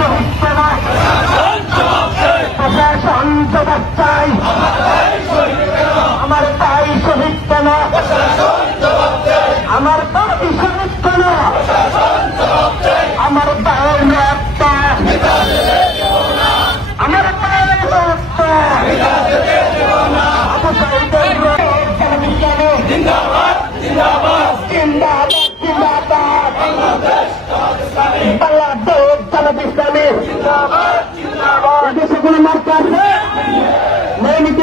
শহীদ কেন প্রশাসন জবাব চাই আমার ভাই শহীদ কেন আমার ভাই শহীদ কেন আমার ভাইয়ের রক্ত আমার ভাইয়ের রক্ত আবু সাইদের রক্ত জিন্দাবাদ জিন্দাবাদ জিন্দাবাদ জিন্দাবাদ বাংলাদেশ জামাত ইসলামী জিন্দাবাদ জিন্দাবাদ এদেশে কোনো মার্কা আছে নৈনিক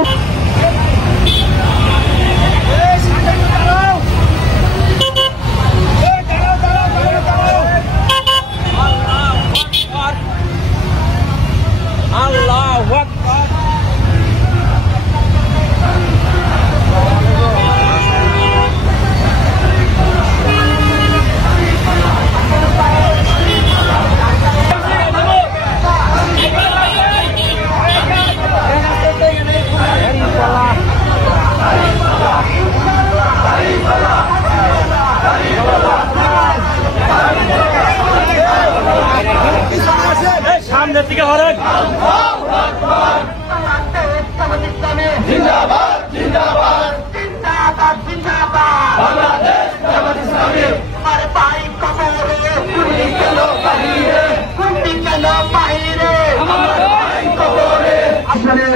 Allahu Akbar. সামনের দিকে হরেন জিন্দাবাদ জিন্দাবাদ জিন্দাবাদ জিন্দাবাদ বাংলাদেশ জামাত ইসলামী আমার ভাই কবরে গুলি কেন বাহিরে গুলি কেন বাহিরে আমার ভাই কবরে আসলে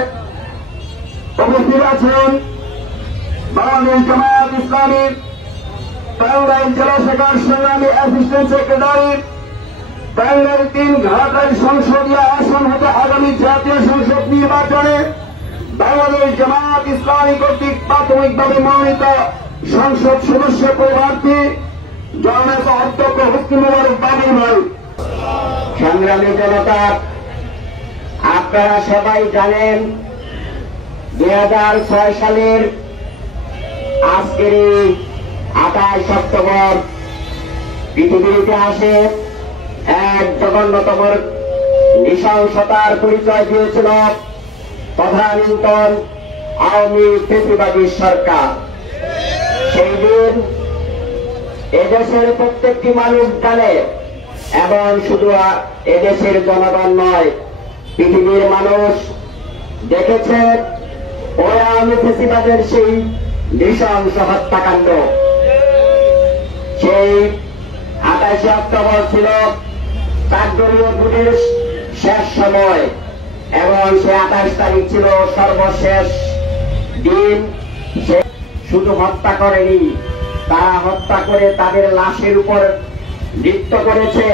উপস্থিত আছেন বাংলাদেশ জামাত ইসলামীর টাঙ্গাইল জেলা শাখার সংগ্রামী অ্যাসিস্ট্যান্ট সেক্রেটারি টাঙ্গাইল 3 ঘাটাল সংসদীয় আসন হতে আগামী জাতীয় সংসদ নির্বাচনে বাংলাদেশ জামাত ইসলামী কর্তৃক প্রাথমিকভাবে মনোনীত সংসদ সদস্য প্রার্থী জননেতা অধ্যক্ষ হুসনি মোবারক বাবুল ভাই। সংগ্রামী জনতা, আপনারা সবাই জানেন 2006 সালের আজকের 28 অক্টোবর পৃথিবীর ইতিহাসে এক জঘন্যতম নৃশংসতার পরিচয় দিয়েছিল তদানীন্তন আওয়ামী ফ্যাসিবাদী সরকার। সেই দিন এদেশের প্রত্যেকটি মানুষ জানে এবং শুধু এদেশের জনগণ নয়, পৃথিবীর মানুষ দেখেছে ওই আওয়ামী ফ্যাসিবাদের সেই নৃশংস হত্যাকাণ্ড। সেই 28 অক্টোবর ছিল কাকদলীয় ভোটের শেষ সময় এবং সে 28 তারিখ ছিল সর্বশেষ দিন। সে শুধু হত্যা করেনি, তারা হত্যা করে তাদের লাশের উপর নৃত্য করেছে।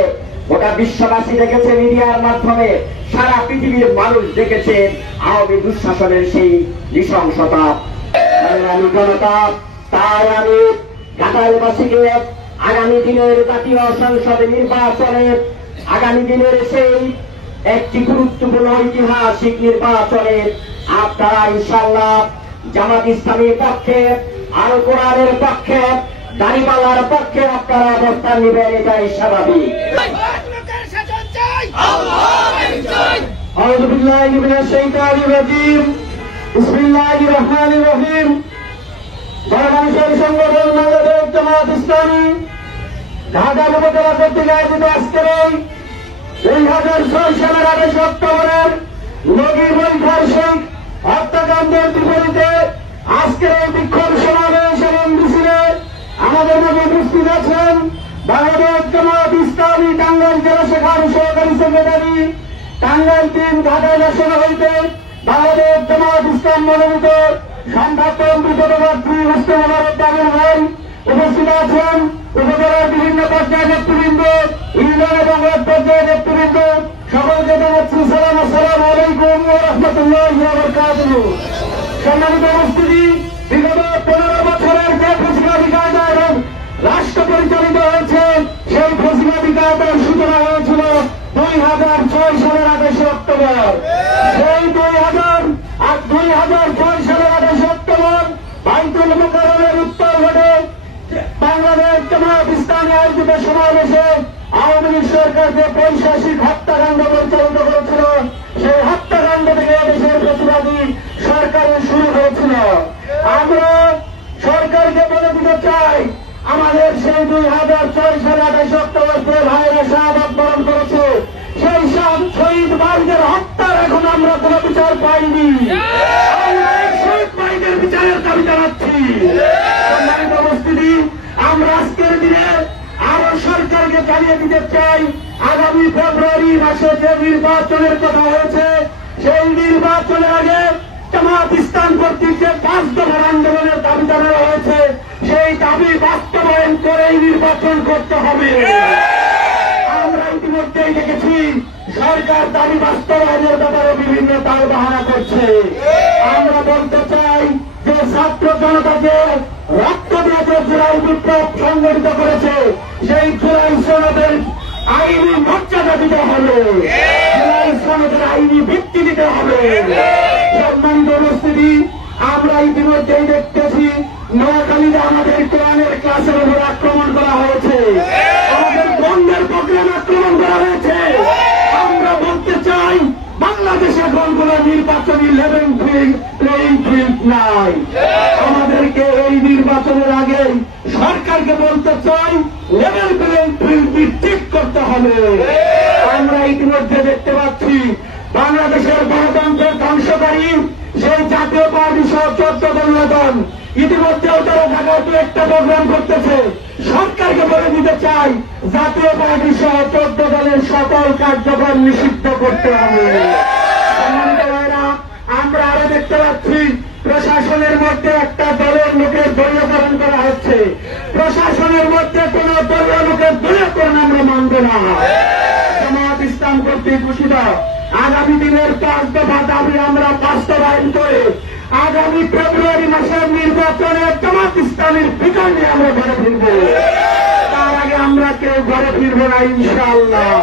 গোটা বিশ্ববাসী দেখেছে, মিডিয়ার মাধ্যমে সারা পৃথিবীর মানুষ দেখেছে আওয়ামী দুঃশাসনের সেই নৃশংসতা। সংগ্রামী জনতা, তাই আমি ঘাটালবাসীকে আগামী দিনের জাতীয় সংসদ নির্বাচনে, আগামী দিনের সেই একটি গুরুত্বপূর্ণ ঐতিহাসিক নির্বাচনে আপনারা ইনশাআল্লাহ জামাত ইসলামীর পক্ষে, আল কোরআনের পক্ষে, দাড়িপাল্লার পক্ষে আপনারা অবস্থান নেবেন, এটাই স্বাভাবিক। আউযু বিল্লাহি মিনাশ শাইতানির রাজীম। বিসমিল্লাহির রহমানির রহিম। গণমানুষের সংগঠন বাংলাদেশ জামাত ইসলামী ঢাকা উপজেলা কর্তৃক আয়োজিত আজকের এই 2006 সালের 28 অক্টোবরের লগি বৈঠার সেই হত্যাকাণ্ডের বিপরীতে আজকের এই বিক্ষোভ সমাবেশ এবং মিছিলে আমাদের মধ্যে উপস্থিত আছেন বাংলাদেশ জামাত ইসলামী টাঙ্গাইল জেলা শাখার সহকারী সেক্রেটারি, টাঙ্গাইল 3 ঘাটাইল আসন হইতে বাংলাদেশ জামাত ইসলাম মনোনীত সম্ভাব্য বিপদপ্রার্থী হুসনি মোবারক বাবুল ভাই। উপস্থিত আছেন উপজেলার বিভিন্ন পর্যায়ের নেতৃবৃন্দ, ইউনিয়ন এবং ওয়ার্ড পর্যায়ের নেতৃবৃন্দ। সকলকে জানাচ্ছি সালাম, আসসালামু আলাইকুম ওয়া রাহমাতুল্লাহি ওয়া বারাকাতুহু। সম্মানিত উপস্থিতি, বিগত 15 বছরের যে ফ্যাসিবাদী কায়দা এবং রাষ্ট্র পরিচালিত হয়েছে, সেই ফ্যাসিবাদী কায়দার সূচনা হয়েছিল 2006 সালের 28 অক্টোবর। সেই 2006 সালের 28 অক্টোবর বাইতুল মুকাররমের উত্তর ঘটে বাংলাদেশ জামাত ইসলামী আয়োজিত সমাবেশে আওয়ামী লীগ সরকার যে পৈশাচিক হত্যাকাণ্ড পরিচালিত করেছিল, সেই হত্যাকাণ্ড থেকে দেশের প্রতিবাদী সরকারের শুরু হয়েছিল। আমরা সরকারকে বলে দিতে চাই, আমাদের সেই 2006 সালে 28 অক্টোবর যে ভাইয়েরা শাহাদাত বরণ করেছে, সেই শাহাদাত শহীদ ভাইদের হত্যার এখন আমরা কোনো বিচার পাইনি। আমরা এই শহীদ ভাইদের বিচারের দাবি জানাচ্ছি। সম্মানিত উপস্থিতি, আমরা আজকের দিনে আরো সরকারকে জানিয়ে দিতে চাই, আগামী ফেব্রুয়ারি মাসে যে নির্বাচনের কথা হয়েছে, সেই নির্বাচনের আগে জামাত ইসলাম কর্তৃক যে 5 দফার আন্দোলনের দাবি জানানো হয়েছে, সেই দাবি বাস্তবায়ন করেই নির্বাচন করতে হবে। আমরা ইতিমধ্যেই দেখেছি সরকার দাবি বাস্তবায়নের ব্যাপারে বিভিন্ন তাল বাহানা করছে। আমরা বলতে চাই যে ছাত্র জনতাকে রক্ত দিয়ে যে জুলাই বিপ্লব সংগঠিত করেছে, সেই জুলাই সনদের আইনি মর্যাদা দিতে হবে, জুলাই সনদের আইনি ভিত্তি দিতে হবে। সম্মানিত উপস্থিতি, আমরা ইতিমধ্যেই দেখতেছি নোয়াখালীতে আমাদের কোরআনের ক্লাসের উপর আক্রমণ করা হয়েছে, আমাদের বন্ধের প্রোগ্রাম আক্রমণ করা হয়েছে। আমরা বলতে চাই বাংলাদেশে কোনগুলো নির্বাচনী প্লেইং ফিল্ড নাই। আমাদেরকে এই নির্বাচনের আগে সরকারকে বলতে চাই লেভেল প্লেইং ফিল্ড ঠিক করতে হবে। আমরা ইতিমধ্যে দেখতে পাচ্ছি বাংলাদেশের গণতন্ত্রের ধ্বংসকারী সেই জাতীয় পার্টি সহ 14 দল ইতিমধ্যেও তারা ঢাকাতে একটা প্রোগ্রাম করতেছে। সরকারকে বলে দিতে চাই জাতীয় পার্টি সহ 14 দলের সকল কার্যক্রম নিষিদ্ধ করতে হবে। আমরা আরো দেখতে পাচ্ছি প্রশাসনের মধ্যে একটা দলের লোকের দলীয়করণ করা হচ্ছে। প্রশাসনের মধ্যে কোন দলীয় লোকের দলীয়করণ আমরা মানব না। জামাত ইসলাম কর্তৃক ঘোষিত আগামী দিনের 5 দফা দাবি আমরা বাস্তবায়ন করে আগামী ফেব্রুয়ারি মাসের নির্বাচনে জামাত ইসলামের বিজয় নিয়ে আমরা ঘরে ফিরব। তার আগে আমরা কেউ ঘরে ফিরব না ইনশাআল্লাহ।